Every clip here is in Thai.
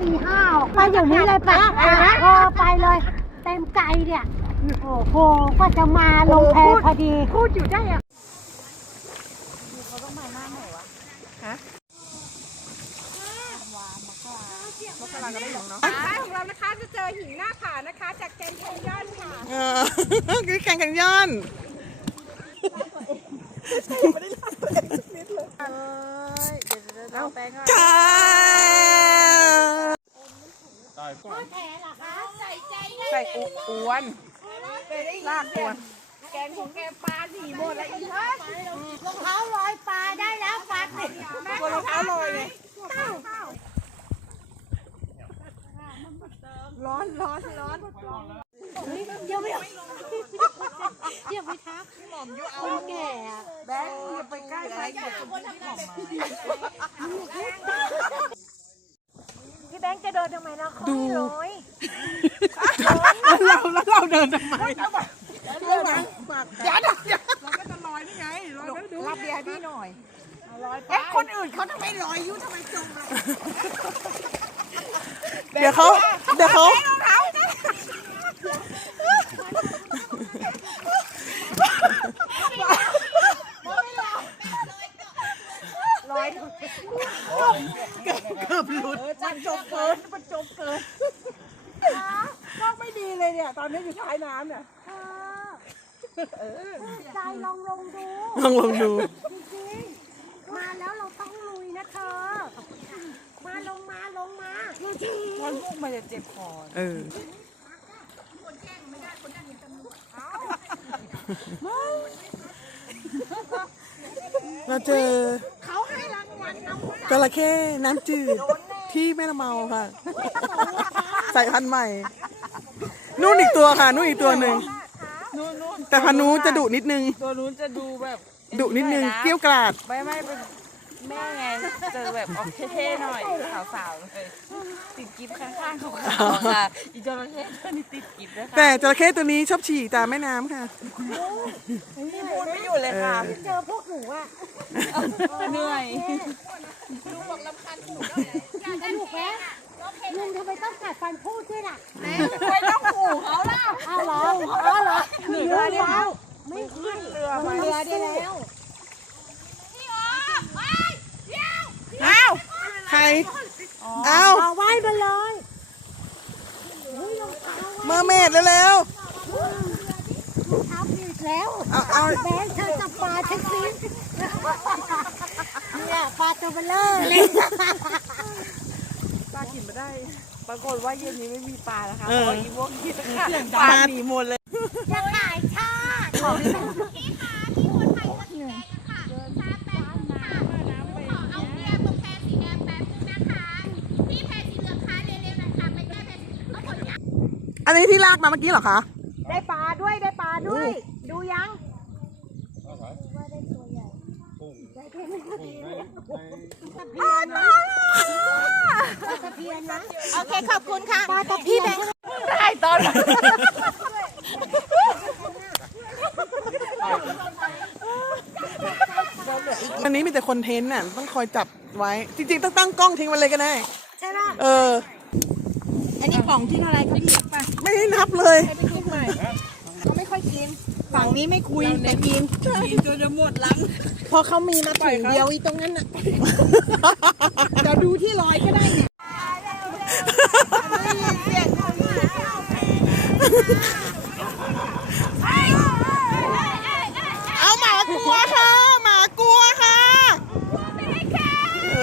ตีห้าออกไปอย่างนี้เลยไปพอไปเลย เต็มไกลเนี่ย โอ้โห ก็จะมาลงแพพอดีพูดอยู่ได้อะท้ายของเรานะคะจะเจอหินหน้าผานะคะ จากแกนแคนยอนค่ะเออคือแข่งกันย้อนเอาแป้ง จ้าใส่อุอวนลากอวน แกงของแกปลาหนีหมดแล้วอีกเฮ้ยรองเท้าลอยปลาได้แล้วปลาติดบนรองเท้าลอยเลยร้อนร้อนร้อนเดี๋ยวไม่เดี๋ยวไม่ทักคนแก่อะแบงค์อย่าไปใกล้ไปอย่าไปคนที่หอมพี่แบ งค์จะเดินทำไมนะดูร้อยแล้วเราแล้วเราเดินทำไมเดี๋ยวนะเดี๋ยวเดี๋ยวเราก็จะลอยนี่ไงลอยแล้วดูรับเบียร์พี่หน่อยเอ๊ะคนอื่นเขาทำไมลอยอยู่ทำไมจมเลยเดี๋ยวเขาเดี๋ยวเขารอง มันจมเกิน มันจมเกินก็ไม่ดีเลยเนี่ย ตอนนี้อยู่ท้ายน้ำเนี่ยใจลองลงดู ลองลองดู จริงๆ มาแล้วเราต้องลุยนะเธอ มาลงมาลงมามันพวกมันจะเจ็บคอเออเราเจอเขาให้รางวัลเราจระเข้น้ำจืด ที่แม่ละเมาค่ะสายพันธุ์ใหม่ นู่นอีกตัวค่ะ นู่นอีกตัวหนึ่ง นู่นนู่นแต่พันธุ์นู้นจะดุนิดนึง ตัวนู้นจะดูแบบดุนิดนึง เกรี้ยวกราด ไม่ไม่เป็นแม่ไงเจอแบบออกเท่ๆหน่อยสาวๆเลยติดกิฟต์ข้างๆเขาๆค่ะอีจระเข้ตัวนี้ติดกิฟต์ด้วยค่ะแต่จระเข้ตัวนี้ชอบฉี่ตามแม่น้ำค่ะ พี่พูดไม่อยู่เลยค่ะเจอพวกหนูอะเหนื่อยสนุ กไหมลุงทำไมต้องกัดฟันพูดด้วยล่ะไม่ต้องขู่เขาล่ะเอาเหรอเอาเหรอเหลือแล้วไม่ขึ้นเรือมาเหลือได้แล้วอ้าวใครอ้าวเอาไว้มาเลยเฮ้ยรองเท้าเมอร์เมดเร็วรองเท้าผิดแล้วๆเอาเอาแบงค์เธอจับปลาเช็คซิ เนี่ยปลาตัวเบลเลอร์เลยปลากินไม่ได้ ปรากฏว่าเย็นนี้ไม่มีปลานะคะเอเพอราะอีพวกนี้ปลาหนีหมดเลยจะขายชาของอันนี้ที่ลากมาเมื่อกี้เหรอคะ ได้ปลาด้วยได้ปลาด้วย ดูยังตะเพียนนะ โอเคขอบคุณค่ะปลาตะเพียนได้ตอนอันนี้มีแต่คอนเทนต์น่ะต้องคอยจับไว้ จริงๆ ต้องตั้งกล้องทิ้งมันเลยก็ได้ ใช่ไหมเออ อันนี้ของที่อะไรเขาเรียกป่ะไม่ได้นับเลยไปกินใหม่เขาไม่ค่อยกิน ฝั่งนี้ไม่คุยแต่กินกินจนจะหมดลังพอเขามีมาถุงเดียวอีตรงนั้นน่ะจะดูที่รอยก็ได้เนี่ยเอาหมากลัวค่ะหมากลัวค่ะเอ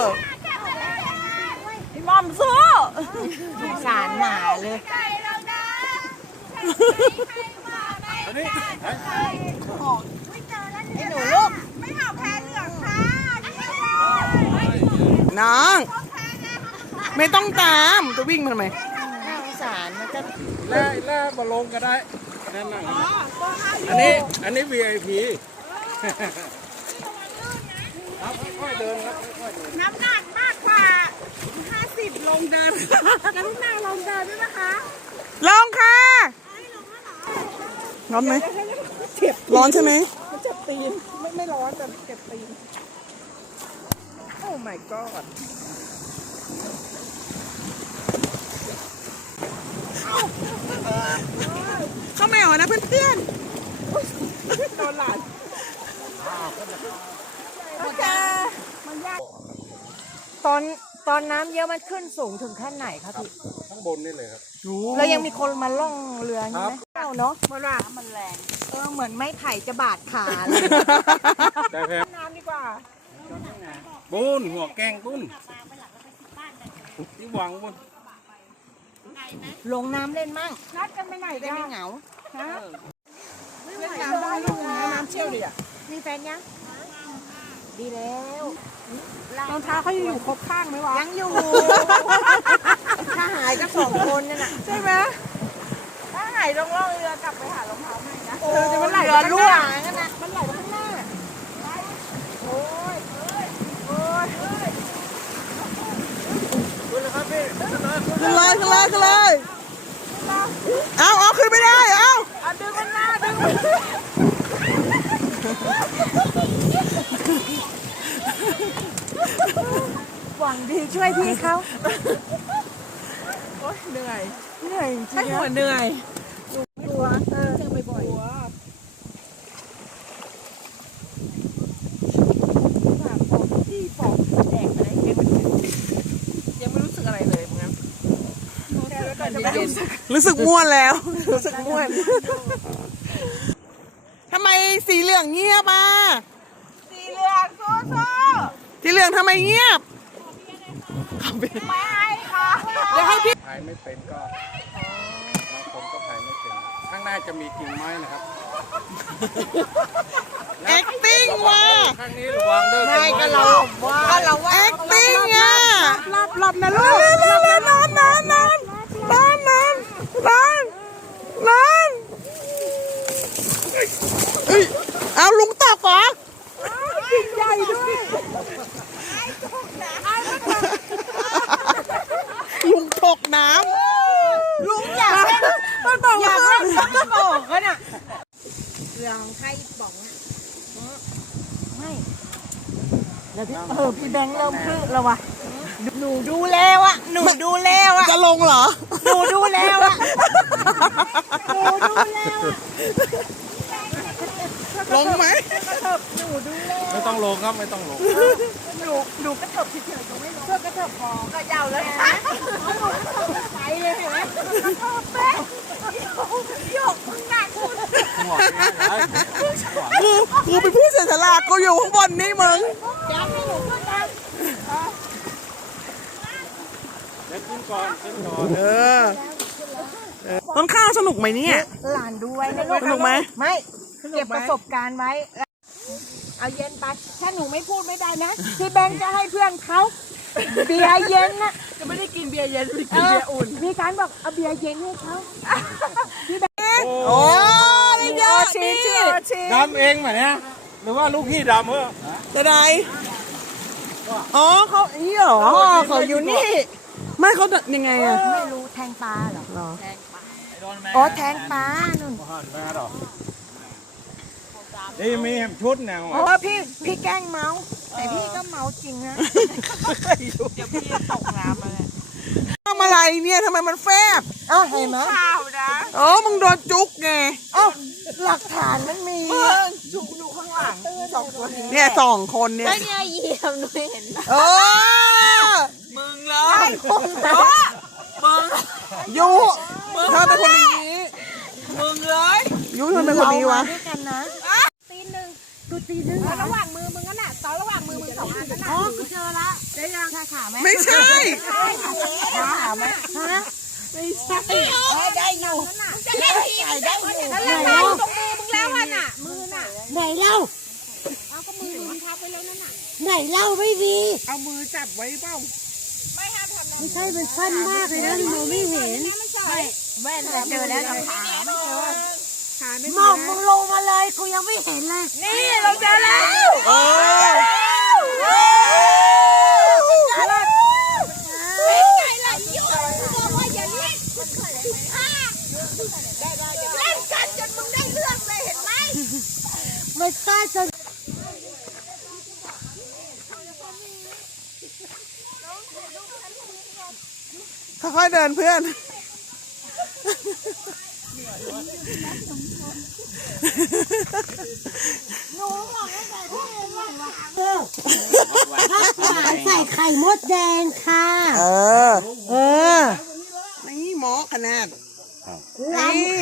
อพี่มอมสู้สงสารหมาเลย ไอ้หนูลูก ไม่เห่าแพ้เหลืองค่ะน้อง ไม่ต้องตามจะวิ่งมาทำไมน่าสงสารมันจะแล่แล่มาลงก็ได้นั่นน่ะอันนี้อันนี้ VIP ครับค่อยๆเดินครับค่อยๆเดินน้ำหนักมากกว่า 50 ลงเดินน้ำหนักลงเดินด้วยนะคะลองค่ะ ร้อนไหมเจ็บร้อนใช่ไหมมันเจ็บตีน ไม่ไม่ร้อนแต่เจ็บตีน โอ้ my god เข้าไม่ออกนะเพื่อนๆโดนหลานโอเคตอนตอนน้ำเยอะมันขึ้นสูงถึงขั้นไหนครับพี่ บนนี่เลยครับ แล้วยังมีคนมาล่องเรือใช่ไหมเอ้าเนาะมันว่ามันแรงเออเหมือนไม้ไผ่จะบาดขาเลยได้แพ้น้ำดีกว่าบุญหัวแกงบุญที่วางบนลงน้ำเล่นมั่งนัดกันไปไหนได้ไม่เหงาเล่นน้ำได้ลูกนะน้ำเชี่ยวดิอะมีแฟนยัง ดีแล้วรองเท้าเขายังอยู่ครบข้างไหมวะยังอยู่ ถ้าหายก็สองคนนั่นน่ะใช่ไหมถ้าหายต้องล่องเรือกลับไปหารองเท้าใหม่นะโอ้เดี๋ยวมันไหลเรือไปรั่รั่ววงั้นน่ะมันไหลไปข้างหน้าขึ้นเลยขึ้นเลยขึ้นเลยเอาเอาขึ้นไม่ได้เอาอะดึงมันหน้าดึงมัน หวังดีช่วยพี่เขาโอ๊ยเหนื่อยเหนื่อยจริให้งหัวๆนะเหนื่อยตัวเออเจอบ่อยที่ปอกแดกอะไรยังไม่ยังไม่รู้สึกอะไรเลยมึงนะแค่แล้วก็จะไม่รู้สึกรู้สึกม่วนแล้ว รู้สึกม่วนทำไมสีเหลืองเงียบอะสีเหลืองสู้สีเหลืองทำไมเงียบ ๆไม่ให้ค่ะเดี๋ยวให้พี่พายไม่เป็นก็บางคนก็พายไม่เป็น ข้างหน้าจะมีกิ่งไม้นะครับ acting ว่ะข้างนี้ระวังเด้อๆไม่ก็เราว่าก็เราว่า acting อะหลับหลับนะลูกนอนนอนนอนนอนนอนนอนนอนนอนเอ้ยเอาลุงตอบเหรอใหญ่ด้วยลุงตกน้ำ ลุงอยากเล่นมันบอกอยากเล่นซักกระบอกกันอะเรือของใครบอกนะไม่ แล้วพี่เออพี่แบงค์เริ่มพึ่แล้ววะหนูดูแล้วอะหนูดูแล้วอะจะลงเหรอ หนูดูแล้วอะหนูดูแล้วอะลงไหมไม่ต้องลงครับไม่ต้องลง หนูหนูกระเถิบเฉยๆหนูไม่ลงเพื่อกระเถิบพอก็ยาวเลยนะไปเลยเห็นไหมกระเถิบแป๊ะโยกมึงหนักคุณหัวแกงไว้ กูกูเป็นผู้เสียสละกูอยู่ข้างบนนี่มึงย้ำให้หนูขึ้นมาเดี๋ยวขึ้นก่อนขึ้นก่อนเออต้นข้าวสนุกไหมเนี่ย หลานดูไว้นะลูกสนุกไหมไม่เก็บประสบการณ์ไว้ เอาเย็นไปถ้าหนูไม่พูดไม่ได้นะพี่แบงค์จะให้เพื่อนเขาเบียร์เย็นนะจะไม่ได้กินเบียร์เย็นไปเอกินอเบียร์อุ่น มีการบอกเอาเบียร์เย็นให้เขาโอ้ยเยอะชีนี่ชีชีดำเองไหมเนี่ยหรือว่าลูกพี่ดำเหรอจะได้อ๋อเขาอีเหรออ๋อเขาอยู่นี่ ไม่เขายังไงอะไม่รู้แทงปลาเหรอเหรออ๋อแทงปลานุ่นหันมาหรอนี่มีชุดแนวโอ้พี่พี่แกล้งเมาแต่พี่ก็เมาจริงนะเดี๋ยวพี่ตกน้ำมาเลยทำอะไรเนี่ยทำไมมันแฟบเอ้าเห็นไหมข้าวนะเออมึงโดนจุกไงเอ้า หลักฐานมันมีจุกอยู่ข้างหลังสองคนนี้เนี่ยสองคนเนี่ยไม่เนี่ยเหยียบหนูเห็นเออมึงเลยมึงยูเธอเป็นคนอย่างนี้มึงเลยยูเธอเป็นคนนี้วะด้วยกันนะตีหนึ่งดูตีหนึ่งระหว่างมือมึงนั่นน่ะต่อระหว่างมือมึงสองอันนั่นน่ะอ๋อกูเจอละได้ยังใช่ขาไหมไม่ใช่ขาไหมฮะ ไม่ใช่ได้อยู่ได้ได้อยู่นั่นแหละตรงมือมึงแล้วอะน่ะ มือน่ะ ไหนเล่าเอาก็มือมึงทับไปแล้วนั่นน่ะ ไหนเล่าไม่มี เอามือจับไว้เปล่า ไม่ใช่มันสั้นมากเลยนะหนูไม่เห็นไม่แว่นเจอแล้วขาไม่เจอขาไม่หมอกมึงลงมาเลยกูยังไม่เห็นเลย นี่เราเจอแล้ว เออ เป็นไงล่ะยูบอกว่าอย่าเล่นเล่นกันจนมึงได้เรื่องเลยเห็นไหมไม่กล้าจน ค่อยๆเดินเพื่อนใส่ไข่มดแดงค่ะ เออ เออ นี่หมอขนาดลนี่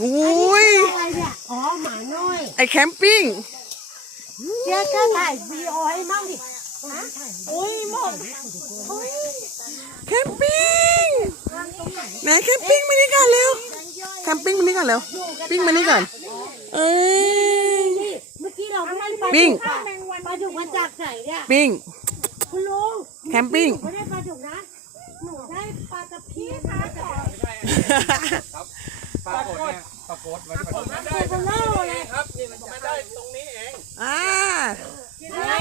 อุ้ยำอะไรเนี่ย อ๋อหมาน้อย ไอแคมปิ้งเดี๋ยวก็ถ่ายวีดีโอให้มั่งดิ อุ้ยหมดแคมปิ้งไหนแคมปิ้งมานี่ก่อนเร็วแคมปิ้งมานี่ก่อนเร็วปิ้งมานี่ก่อนเอ้ยนี่เมื่อกี้เราไม่ได้ไปปิ้งปลาดุกมาจากไหนเนี่ยปิ้งคุณลุงแคมปิ้งไม่ได้ปลาดุกนะหนูได้ปลาตะเพียนมาจากปรากฏเนี่ยปรากฏมันปรากฏตัวเล่าเลยครับนี่มันไม่ได้ตรงนี้เองอ่าแล้วปลาอะ ไร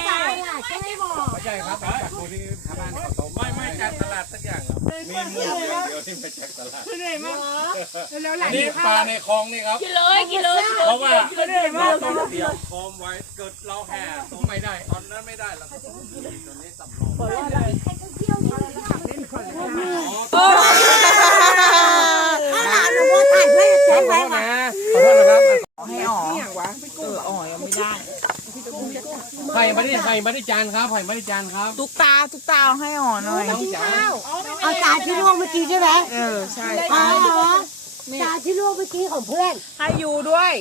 ใช่ไหมบอกไม่ใช่ครับจากคนที่ทำงานเขาตไม่ไม่จากตลาดสักอย่างครับมีหมูอย่างเดียวที่มาจากตลาดเหนื่อยมากแล้วหลานนี่ปลาในคลองนี่ครับ กินเลกินเลเพราะว่าเหนื่อยมาเราต้องเตรียมคอมไว้เกิดเราแห่ตรงไม่ได้ตอนนั้นไม่ได้เราก็ต้องมีตัวนี้สำรองหลานหนูว่าถ่ายไม่เจ๊ไว้ขอโทษนะขอโทษนะครับให้อ๋อเอออ๋อยังไม่ได้ไผ่ไม่ได้ไผ่ไม่ได้จานครับไผ่ไม่ได้จานครับตุกตาตุกตาเอาให้อ๋อหน่อยต้องจานเอาจานที่ลวกเมื่อกี้ใช่ไหมเออใช่อ๋อจานที่ลวกเมื่อกี้ของเพื่อนให้อยู่ด้วย